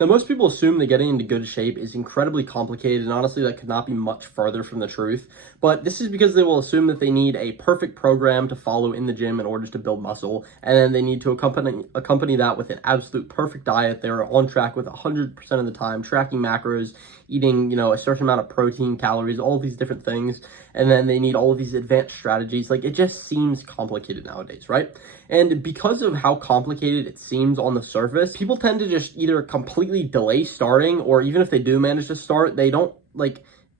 Now, most people assume that getting into good shape is incredibly complicated, and honestly, that could not be much further from the truth. But this is because they will assume that they need a perfect program to follow in the gym in order to build muscle, and then they need to accompany that with an absolute perfect diet. They're on track with 100% of the time, tracking macros, eating, a certain amount of protein, calories, all of these different things, and then they need all of these advanced strategies. Like, it just seems complicated nowadays, right? And because of how complicated it seems on the surface, people tend to just either completely delay starting, or even if they do manage to start, they don't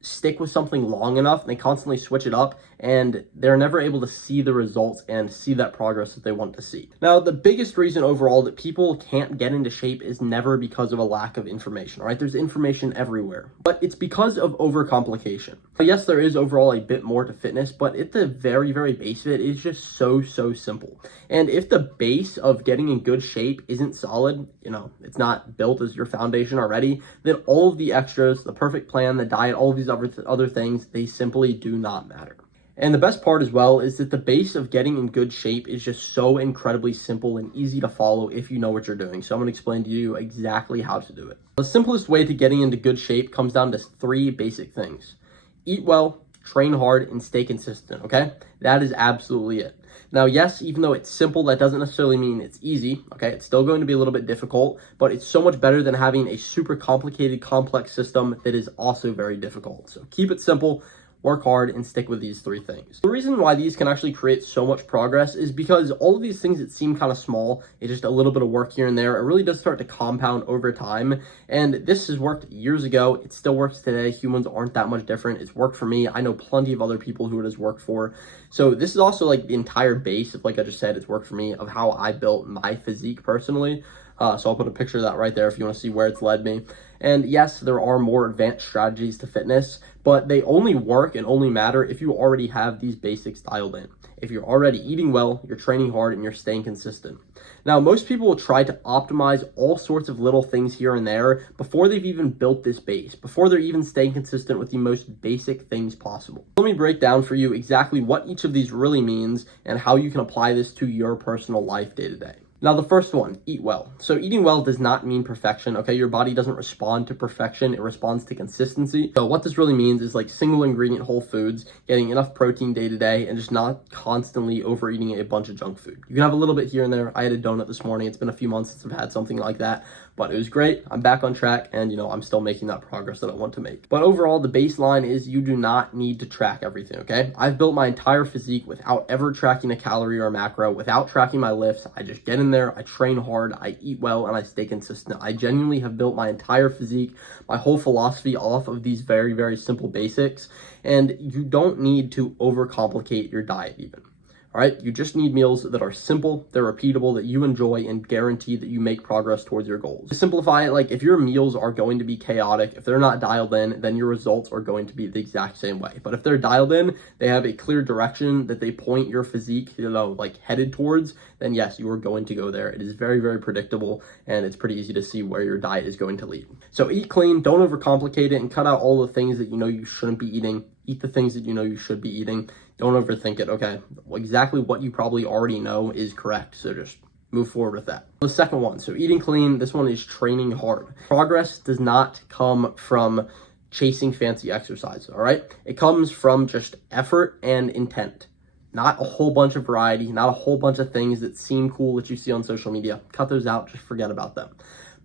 stick with something long enough, and they constantly switch it up, and they're never able to see the results and see that progress that they want to see. Now, the biggest reason overall that people can't get into shape is never because of a lack of information, right? There's information everywhere, but it's because of overcomplication. Yes, there is overall a bit more to fitness, but at the very, very base of it is just so simple. And if the base of getting in good shape isn't solid, it's not built as your foundation already, then all of the extras, the perfect plan, the diet, all of these other things, they simply do not matter. And the best part as well is that the base of getting in good shape is just so incredibly simple and easy to follow if you know what you're doing. So I'm going to explain to you exactly how to do it. The simplest way to getting into good shape comes down to 3 basic things: eat well, train hard, and stay consistent, okay? That is absolutely it. Now, yes, even though it's simple, that doesn't necessarily mean it's easy, okay? It's still going to be a little bit difficult, but it's so much better than having a super complicated, complex system that is also very difficult. So keep it simple, work hard, and stick with these 3 things. The reason why these can actually create so much progress is because all of these things that seem kind of small, it's just a little bit of work here and there, it really does start to compound over time. And this has worked years ago. It still works today. Humans aren't that much different. It's worked for me. I know plenty of other people who it has worked for. So this is also the entire base of, like I just said, it's worked for me, of how I built my physique personally. So I'll put a picture of that right there if you want to see where it's led me. And yes, there are more advanced strategies to fitness, but they only work and only matter if you already have these basics dialed in. If you're already eating well, you're training hard, and you're staying consistent. Now, most people will try to optimize all sorts of little things here and there before they've even built this base, before they're even staying consistent with the most basic things possible. Let me break down for you exactly what each of these really means and how you can apply this to your personal life day to day. Now, the first one, eat well. So eating well does not mean perfection, okay? Your body doesn't respond to perfection, it responds to consistency. So what this really means is single ingredient whole foods, getting enough protein day to day, and just not constantly overeating a bunch of junk food. You can have a little bit here and there. I had a donut this morning. It's been a few months since I've had something like that, but it was great. I'm back on track, and I'm still making that progress that I want to make. But overall, the baseline is you do not need to track everything, okay? I've built my entire physique without ever tracking a calorie or a macro, without tracking my lifts. I just get in there, I train hard, I eat well, and I stay consistent. I genuinely have built my entire physique, my whole philosophy off of these very, very simple basics. And you don't need to overcomplicate your diet even. All right, you just need meals that are simple, they're repeatable, that you enjoy, and guarantee that you make progress towards your goals. To simplify it, if your meals are going to be chaotic, if they're not dialed in, then your results are going to be the exact same way. But if they're dialed in, they have a clear direction that they point your physique, headed towards, then yes, you are going to go there. It is very, very predictable, and it's pretty easy to see where your diet is going to lead. So eat clean, don't overcomplicate it, and cut out all the things that you shouldn't be eating. Eat the things that you should be eating. Don't overthink it, okay? Exactly what you probably already know is correct, so just move forward with that. The second one, so eating clean, this one is training hard. Progress does not come from chasing fancy exercise, all right? It comes from just effort and intent. Not a whole bunch of variety, not a whole bunch of things that seem cool that you see on social media. Cut those out, just forget about them.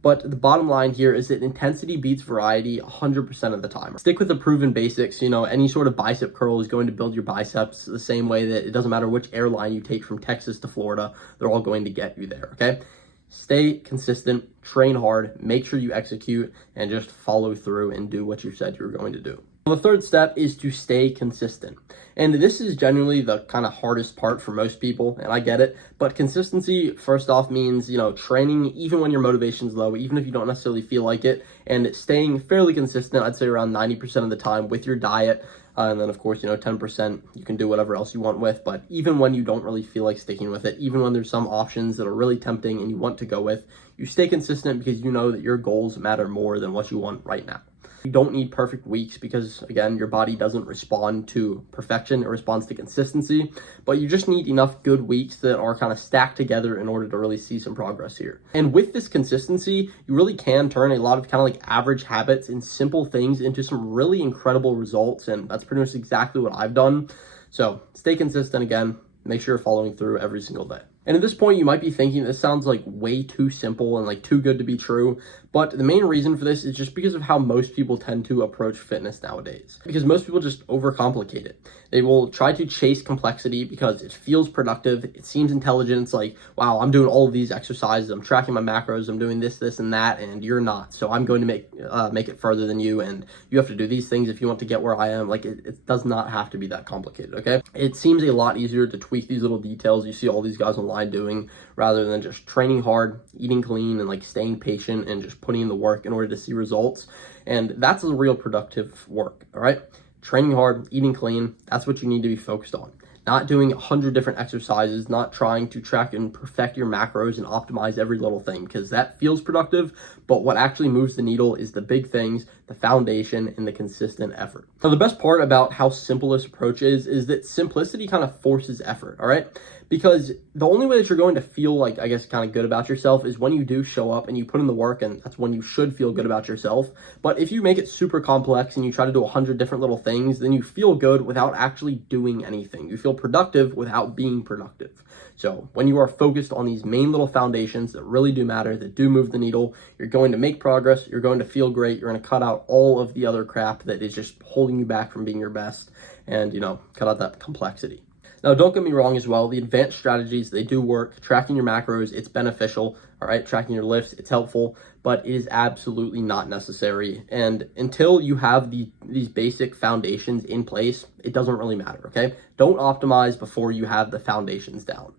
But the bottom line here is that intensity beats variety 100% of the time. Stick with the proven basics. Any sort of bicep curl is going to build your biceps the same way that it doesn't matter which airline you take from Texas to Florida, they're all going to get you there, okay? Stay consistent, train hard, make sure you execute, and just follow through and do what you said you were going to do. The third step is to stay consistent. And this is generally the kind of hardest part for most people, and I get it. But consistency, first off, means, training even when your motivation's low, even if you don't necessarily feel like it, and staying fairly consistent, I'd say around 90% of the time with your diet. And then, of course, 10% you can do whatever else you want with. But even when you don't really feel like sticking with it, even when there's some options that are really tempting and you want to go with, you stay consistent because you know that your goals matter more than what you want right now. You don't need perfect weeks because, again, your body doesn't respond to perfection. It responds to consistency. But you just need enough good weeks that are kind of stacked together in order to really see some progress here. And with this consistency, you really can turn a lot of kind of like average habits and simple things into some really incredible results. And that's pretty much exactly what I've done. So stay consistent again. Make sure you're following through every single day. And at this point, you might be thinking this sounds like way too simple and like too good to be true. But the main reason for this is just because of how most people tend to approach fitness nowadays. Because most people just overcomplicate it. They will try to chase complexity because it feels productive. It seems intelligent. It's like, wow, I'm doing all of these exercises. I'm tracking my macros. I'm doing this, this, and that. And you're not. So I'm going to make it further than you. And you have to do these things if you want to get where I am. Like it does not have to be that complicated, okay? It seems a lot easier to tweak these little details you see all these guys online doing rather than just training hard, eating clean, and like staying patient and just putting in the work in order to see results. And that's the real productive work, all right? Training hard, eating clean, that's what you need to be focused on. Not doing 100 different exercises, not trying to track and perfect your macros and optimize every little thing, because that feels productive, but what actually moves the needle is the big things, the foundation, and the consistent effort. Now, the best part about how simple this approach is that simplicity kind of forces effort, all right? Because the only way that you're going to feel like, I guess, kind of good about yourself is when you do show up and you put in the work, and that's when you should feel good about yourself. But if you make it super complex and you try to do 100 different little things, then you feel good without actually doing anything. You feel productive without being productive. So when you are focused on these main little foundations that really do matter, that do move the needle, you're going to make progress, you're going to feel great, you're going to cut out all of the other crap that is just holding you back from being your best, and, cut out that complexity. Now, don't get me wrong as well. The advanced strategies, they do work. Tracking your macros, it's beneficial. All right, tracking your lifts, it's helpful, but it is absolutely not necessary. And until you have these basic foundations in place, it doesn't really matter, okay? Don't optimize before you have the foundations down.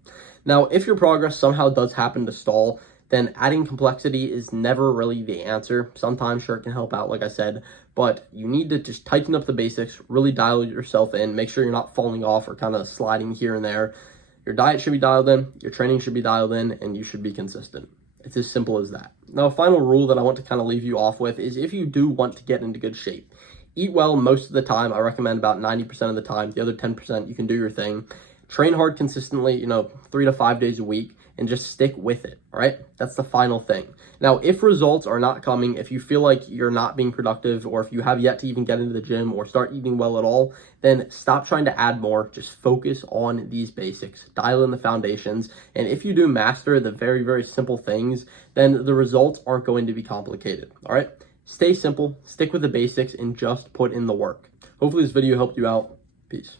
Now, if your progress somehow does happen to stall, then adding complexity is never really the answer. Sometimes, sure, it can help out, like I said, but you need to just tighten up the basics, really dial yourself in, make sure you're not falling off or kind of sliding here and there. Your diet should be dialed in, your training should be dialed in, and you should be consistent. It's as simple as that. Now, a final rule that I want to kind of leave you off with is if you do want to get into good shape, eat well most of the time. I recommend about 90% of the time. The other 10%, you can do your thing. Train hard consistently, 3 to 5 days a week, and just stick with it, all right? That's the final thing. Now, if results are not coming, if you feel like you're not being productive, or if you have yet to even get into the gym or start eating well at all, then stop trying to add more. Just focus on these basics, dial in the foundations, and if you do master the very, very simple things, then the results aren't going to be complicated, all right? Stay simple, stick with the basics, and just put in the work. Hopefully this video helped you out. Peace.